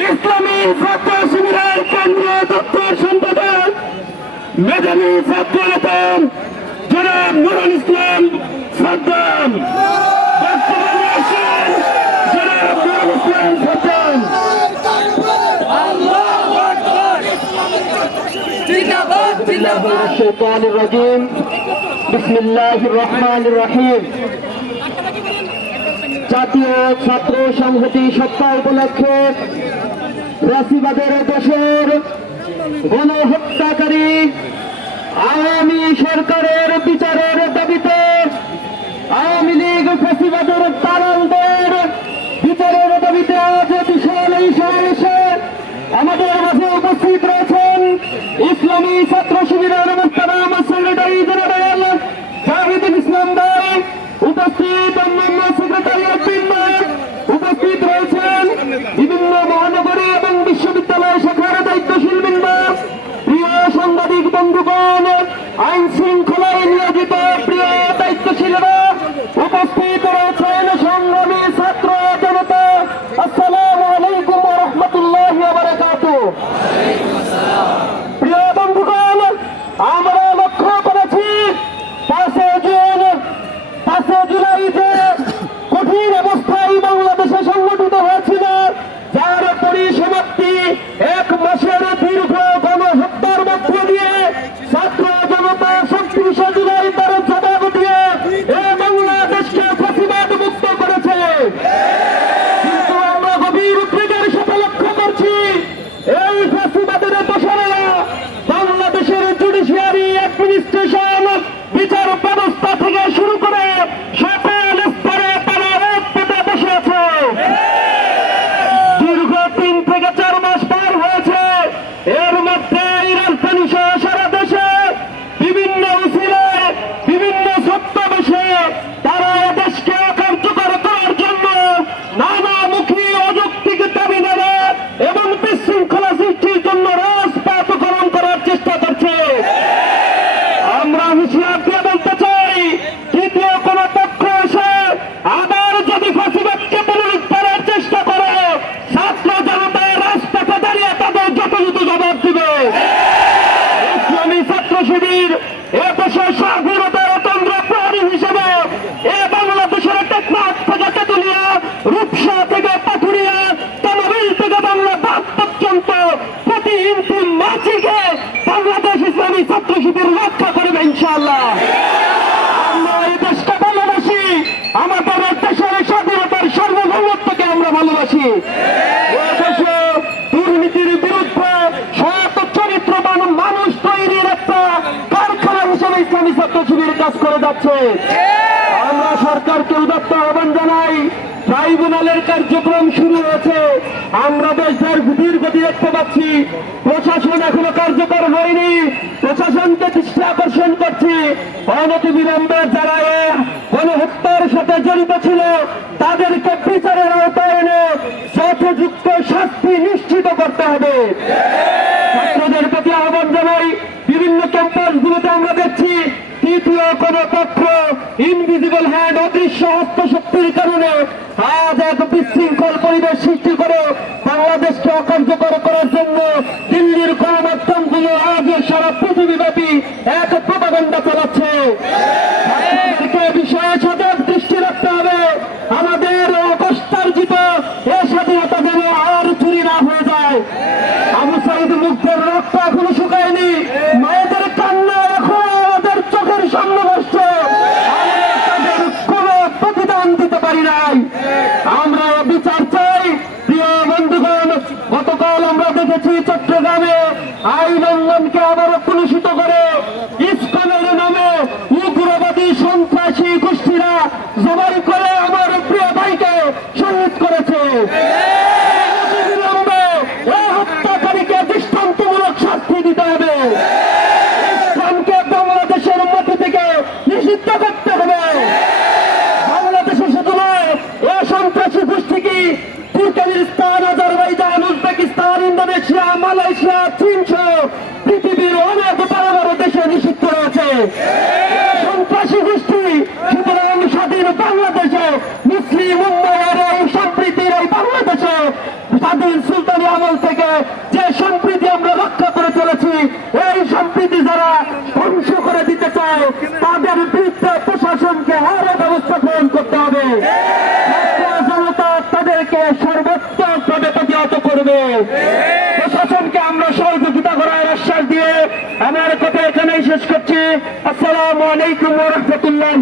ইসলামী ছাত্র শিবিরের কেন্দ্রীয় দপ্তর সম্পাদক মেধাবী ছাত্র নেতা জনাব নুরুল ইসলাম সাদ্দাম বর্তমানে আছেন জনাব নুরুল ইসলাম সাদ্দাম الشيطان الرجيم بسم الله الرحمن الرحيم জাতীয় ছাত্র সংহতি সপ্তাহ উপলক্ষে রাশিবাদের দেশের গণহত্যাকারী আওয়ামী সরকারের বিচারের দাবিতে আওয়ামী লীগ ফাঁসিবাদের দালালদের বিচারের দাবিতে আজ বিশাল এই সমাবেশে আমাদের মাঝে উপস্থিত রয়েছেন ইসলামী ছাত্র শিবিরের মুস্তারাম সেক্রেটারি জেনারেল জাহিদুল ইসলাম ভাই উপস্থিত অন্যান্য সেক্রেটারি বৃন্দ উপস্থিত রয়েছেন বিভিন্ন মহানগরী এবং বিশ্ববিদ্যালয় শাখার দায়িত্বশীল বৃন্দ প্রিয় সাংবাদিক বন্ধুগণ আইন শৃঙ্খলায় নিয়োজিত প্রিয় দায়িত্বশীলরা উপস্থিত রয়েছেন সংগ্রামী ছাত্র জনতা আসসালামু আলাইকুম রহমতুল্লাহ বারাকাত প্রিয় বন্ধুগণ আমরা লক্ষ্য করেছি পাঁচে জুন পাঁচে জুলাই যে কঠিন অবস্থায় বাংলাদেশে সংগঠিত হয়েছিল যার পরিসমাপ্তি এক মাসের দীর্ঘ গণহত্যার মধ্য দিয়ে ছাত্র জনতা সন্ত্রিশে জুলাই তার জবাব দিয়ে এ বাংলাদেশকে ফাঁসিবাদ মুক্ত করেছে কিন্তু আমরা গভীর উদ্বেগের সাথে লক্ষ্য করছি এই ফাঁসিবাদের দোষরেরা বাংলাদেশের জুডিশিয়ারি অ্যাডমিনিস্ট্রেশন বিচার ব্যবস্থা থেকে শুরু করে সকল স্তরে তারা এক পেতে বসে আছে দীর্ঘ তিন থেকে চার মাস পার হয়েছে এর মধ্যে এই রাজধানী সহ সারা দেশে বিভিন্ন উচিলায় বিভিন্ন ছদ্মবেশে তারা এ দেশকে কার্যকর করার জন্য নানামুখী অযৌক্তিক দাবি নেবে এবং বিশৃঙ্খলা সৃষ্টির জন্য রাজপাতকরণ করার চেষ্টা করছে আমরা হুঁশিয়ার দিয়ে বলতে চাই তৃতীয় কোন পক্ষ এসে আবার যদি ফাঁসিবাদকে পুনরুদ্ধারের চেষ্টা করে ছাত্র জনতার রাজপথে দাঁড়িয়ে তাদের যথাযথ জবাব দিবে ইসলামী ছাত্র শিবির এ দেশের স্বাধীনতার অতন্ত্র প্রহরী হিসেবে এ বাংলাদেশের টেকনাথ থেকে তেতুলিয়া রূপসা থেকে পাথুরিয়া তামাবিল থেকে বাংলা বাদ পর্যন্ত প্রতি ইঞ্চি মাছিকে বাংলাদেশ ইসলামী ছাত্র শিবির রক্ষা করবে ইনশাআল্লাহ। আমরা এই দেশকে ভালোবাসি, আমাদের দেশের স্বাধীনতার সার্বভৌমত্বকে আমরা ভালোবাসি। দুর্নীতির মানুষ তৈরির একটা কারখানা ইসলামী ছাত্র কাজ করে যাচ্ছে আমরা সরকারকে উদাত্ত আহ্বান জানাই ট্রাইব্যুনালের কার্যক্রম শুরু হয়েছে। আমরা বেশ ধীর গতি দেখতে পাচ্ছি। প্রশাসন এখনও কার্যকর হয়নি। প্রশাসনকে দৃষ্টি আকর্ষণ করছি। অনতি বিলম্বে যারা গণহত্যার সাথে জড়িত ছিল, তাদেরকে বিচারের আওতায় এনে যথযুক্ত শাস্তি নিশ্চিত করতে হবে। ছাত্রদের প্রতি আহ্বান জানাই। বিভিন্ন ক্যাম্পাসগুলোতে আমরা দেখছি তৃতীয় কোন পক্ষ ইনভিজিবল হ্যান্ড অদৃশ্য হস্তশক্তির কারণে আজ এক বিশৃঙ্খল পরিবেশ সৃষ্টি করে বাংলাদেশকে অকার্যকর করার জন্য দিল্লির গণমাধ্যমগুলো আজ সারা পৃথিবীব্যাপী এক প্রপাগণ্ডা চালাচ্ছে। বিষয়ে সজাগ দৃষ্টি রাখতে হবে। আমাদের অবস্থার্জিত এ স্বাধীনতা যেন আর চুরি না হয়ে যায়। আবু সাইদ মুক্তের রক্ত এখনও শুকায়নি মায়েদের কান্না এখন আমাদের চোখের সামনে বসছে আমরা তাদের কোনো প্রতিদান দিতে পারি নাই আমরা বিচার চাই প্রিয় বন্ধুগণ গতকাল আমরা দেখেছি চট্টগ্রামে আইন লঙ্ঘনকে আবারও কলুষিত করে ইস্কনের নামে উগ্রবাদী সন্ত্রাসী গোষ্ঠীরা জবাই করে আমার প্রিয় ভাইকে শহীদ করেছে। শাস্তি দিতে হবে। বাংলাদেশের মধ্যে থেকে নিষিদ্ধ করতে হবে। বাংলাদেশে শুধু এ সন্ত্রাসী গোষ্ঠী কি আজারবাইজান উজবেকিস্তান ইন্দোনেশিয়া, মালয়েশিয়া চীন সহ পৃথিবীর অনেক বড় বড় দেশে নিষিদ্ধ রয়েছে। সন্ত্রাসী গোষ্ঠী, সুতরাং স্বাধীন বাংলাদেশে, মুসলিম উন্নয়নের সম্প্রীতির এই বাংলাদেশে স্বাধীন সুলতান আমল থেকে যে সম্প্রীতি আমরা রক্ষা করে চলেছি, এই সম্প্রীতি যারা ধ্বংস করে দিতে চায়, তাদের বিরুদ্ধে প্রশাসনকে আরও ব্যবস্থা গ্রহণ করতে হবে ছাত্র জনতা তাদেরকে সর্বোত্তমভাবে প্রতিহত করবে। প্রশাসনকে আমরা সহযোগিতা করার আশ্বাস দিয়ে আমার কথা এখানেই শেষ করছি। আসসালামু আলাইকুম রহমতুল্লাহ